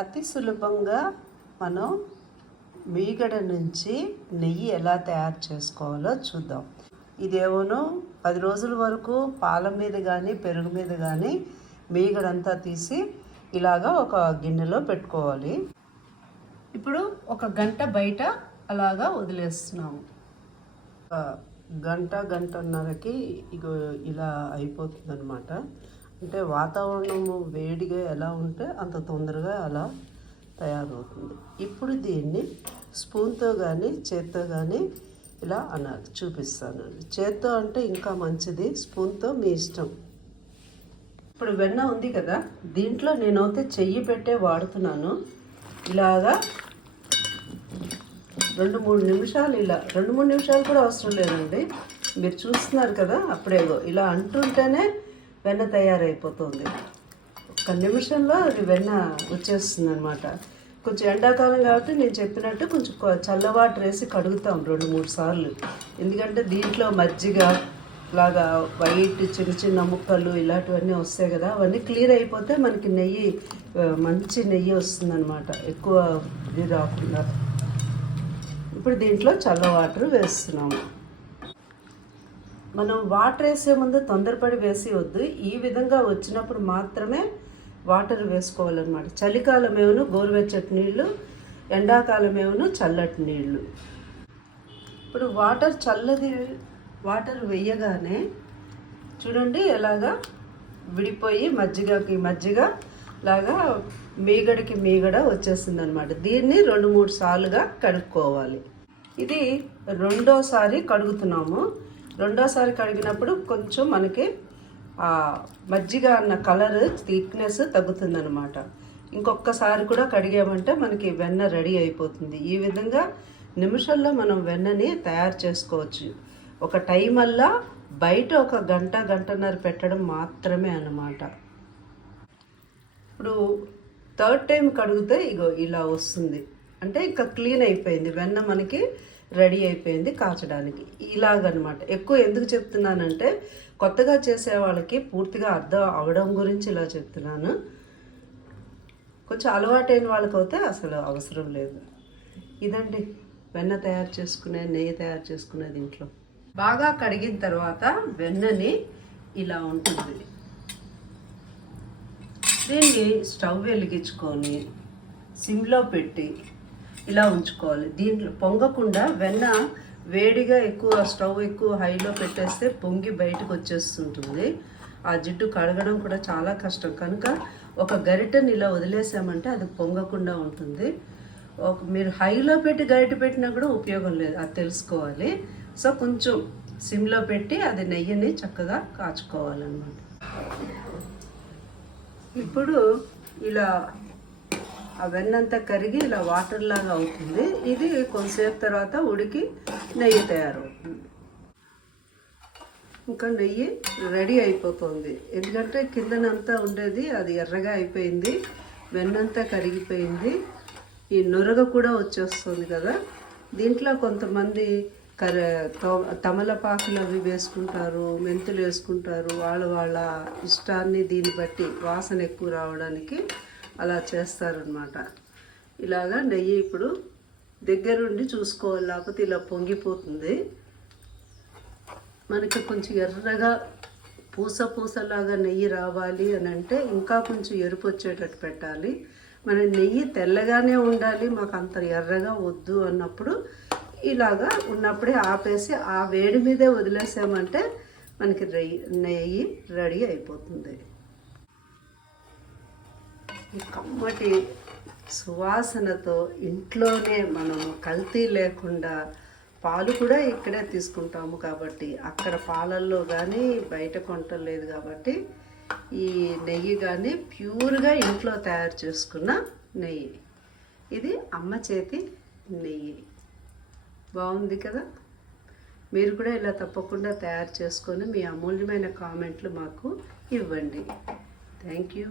అతి సులభంగా మనం మీగడ నుంచి నెయ్యి ఎలా తయారు చేసుకోవాలో చూద్దాం. ఇదేమోనో పది రోజుల వరకు పాల మీద కానీ పెరుగు మీద కానీ మీగడంతా తీసి ఇలాగా ఒక గిన్నెలో పెట్టుకోవాలి. ఇప్పుడు ఒక గంట బయట అలాగా వదిలేస్తున్నాము. గంట గంటన్నరకి ఇగో ఇలా అయిపోతుంది అనమాట అంటే వాతావరణము వేడిగా ఎలా ఉంటే అంత తొందరగా అలా తయారవుతుంది. ఇప్పుడు దీన్ని స్పూన్తో కానీ చేత్తో కానీ ఇలా అనాలి చూపిస్తాను. చేత్తో అంటే ఇంకా మంచిది స్పూన్తో మీ ఇష్టం. ఇప్పుడు వెన్న ఉంది కదా దీంట్లో నేనైతే చెయ్యి పెట్టే వాడుతున్నాను. ఇలాగా రెండు మూడు నిమిషాలు ఇలా రెండు మూడు నిమిషాలు కూడా అవసరం లేదండి. మీరు చూస్తున్నారు కదా అప్పుడేగో. ఇలా అంటుంటేనే వెన్న తయారైపోతుంది. ఒక నిమిషంలో అది వెన్న వచ్చేస్తుంది అనమాట కొంచెం ఎండాకాలం కాబట్టి నేను చెప్పినట్టు కొంచెం చల్లవాటర్ వేసి కడుగుతాం రెండు మూడు సార్లు. ఎందుకంటే దీంట్లో మజ్జిగ లాగా వైట్ చిన్న చిన్న ముక్కలు ఇలాంటివన్నీ వస్తాయి కదా అవన్నీ క్లియర్ అయిపోతే మనకి నెయ్యి మంచి నెయ్యి వస్తుందన్నమాట. ఎక్కువ ఇది రాకుండా. ఇప్పుడు దీంట్లో చల్ల వాటర్ వేస్తున్నాము. మనం వాటర్ వేసే ముందు తొందరపడి వేసి వద్దు. ఈ విధంగా వచ్చినప్పుడు మాత్రమే వాటర్ వేసుకోవాలన్నమాట. చలికాలం ఏమను? గోరువెచ్చటి నీళ్ళు ఎండాకాలం ఏమను? చల్లటి నీళ్ళు ఇప్పుడు వాటర్ చల్లది వాటర్ వేయగానే చూడండి ఎలాగా విడిపోయి మజ్జిగకి మజ్జిగ లాగా మీగడికి మీగడ వచ్చేసింది అనమాట దీన్ని రెండు మూడు సార్లుగా కడుక్కోవాలి. ఇది రెండోసారి కడుగుతున్నాము. రెండోసారి కడిగినప్పుడు కొంచెం మనకి మజ్జిగ అన్న కలర్ థిక్నెస్ తగ్గుతుందన్నమాట. ఇంకొకసారి కూడా కడిగామంటే మనకి వెన్న రెడీ అయిపోతుంది. ఈ విధంగా నిమిషాల్లో మనం వెన్నని తయారు చేసుకోవచ్చు. ఒక టైం అల్లా బయట ఒక గంట గంటన్నర పెట్టడం మాత్రమే అన్నమాట. ఇప్పుడు థర్డ్ టైం కడిగితే ఇగో ఇలా వస్తుంది. అంటే ఇంకా క్లీన్ అయిపోయింది. వెన్న మనకి రెడీ అయిపోయింది కాచడానికి. ఇలాగనమాట. ఎక్కువ ఎందుకు చెప్తున్నానంటే కొత్తగా చేసే వాళ్ళకి పూర్తిగా అర్థం అవడం గురించి ఇలా చెప్తున్నాను. కొంచెం అలవాటైన వాళ్ళకైతే అసలు అవసరం లేదు. ఇదండి. వెన్న తయారు చేసుకునే నెయ్యి తయారు చేసుకునే దీంట్లో బాగా కడిగిన తర్వాత వెన్నని ఇలా ఉంటుంది. దీన్ని స్టవ్ వెలిగించుకొని సిమ్లో పెట్టి ఇలా ఉంచుకోవాలి. దీంట్లో పొంగకుండా వెన్న వేడిగా ఎక్కువ స్టవ్ ఎక్కువ హైలో పెట్టేస్తే పొంగి బయటకు వచ్చేస్తుంటుంది. ఆ జిడ్డు కడగడం కూడా చాలా కష్టం. కనుక ఒక గరిటెని ఇలా వదిలేసామంటే అది పొంగకుండా ఉంటుంది. ఒక మీరు హైలో పెట్టి గరిటె పెట్టినా కూడా ఉపయోగం లేదు అది తెలుసుకోవాలి. సో కొంచెం సిమ్లో పెట్టి అది నెయ్యిని చక్కగా కాచుకోవాలన్నమాట. ఇప్పుడు ఇలా ఆ వెన్నంతా కరిగి ఇలా వాటర్ లాగా అవుతుంది. ఇది కొంతసేపు తర్వాత ఉడికి నెయ్యి తయారవుతుంది. ఇంకా నెయ్యి రెడీ అయిపోతుంది. ఎందుకంటే కిందనంతా ఉండేది అది ఎర్రగా అయిపోయింది వెన్నంతా కరిగిపోయింది. ఈ నురగ కూడా వచ్చేస్తుంది కదా. దీంట్లో కొంతమంది కర తో- తమలపాకులు అవి వేసుకుంటారు మెంతులు వేసుకుంటారు. వాళ్ళ వాళ్ళ ఇష్టాన్ని దీన్ని బట్టి వాసన ఎక్కువ రావడానికి అలా చేస్తారనమాట ఇలాగా నెయ్యి ఇప్పుడు దగ్గరుండి చూసుకోవాలి లేకపోతే ఇలా పొంగిపోతుంది. మనకి కొంచెం ఎర్రగా పూస పూసలాగా నెయ్యి రావాలి అని అంటే ఇంకా కొంచెం ఎరుపు వచ్చేటట్టు పెట్టాలి. మన నెయ్యి తెల్లగానే ఉండాలి మాకు అంత ఎర్రగా వద్దు అన్నప్పుడు ఇలాగా ఉన్నప్పుడే ఆపేసి ఆ వేడి మీదే వదిలేసామంటే మనకి నెయ్యి నెయ్యి రెడీ అయిపోతుంది. ఈ కమ్మటి సువాసనతో ఇంట్లోనే మనం కల్తీ లేకుండా పాలు కూడా ఇక్కడే తీసుకుంటాము కాబట్టి అక్కడ పాలల్లో కానీ బయట కొంటలేదు కాబట్టి ఈ నెయ్యి కానీ ప్యూర్గా ఇంట్లో తయారు చేసుకున్న నెయ్యి. ఇది అమ్మ చేతి నెయ్యి. బాగుంది కదా? మీరు కూడా ఇలా తప్పకుండా తయారు చేసుకొని మీ అమూల్యమైన కామెంట్లు మాకు ఇవ్వండి. Thank you.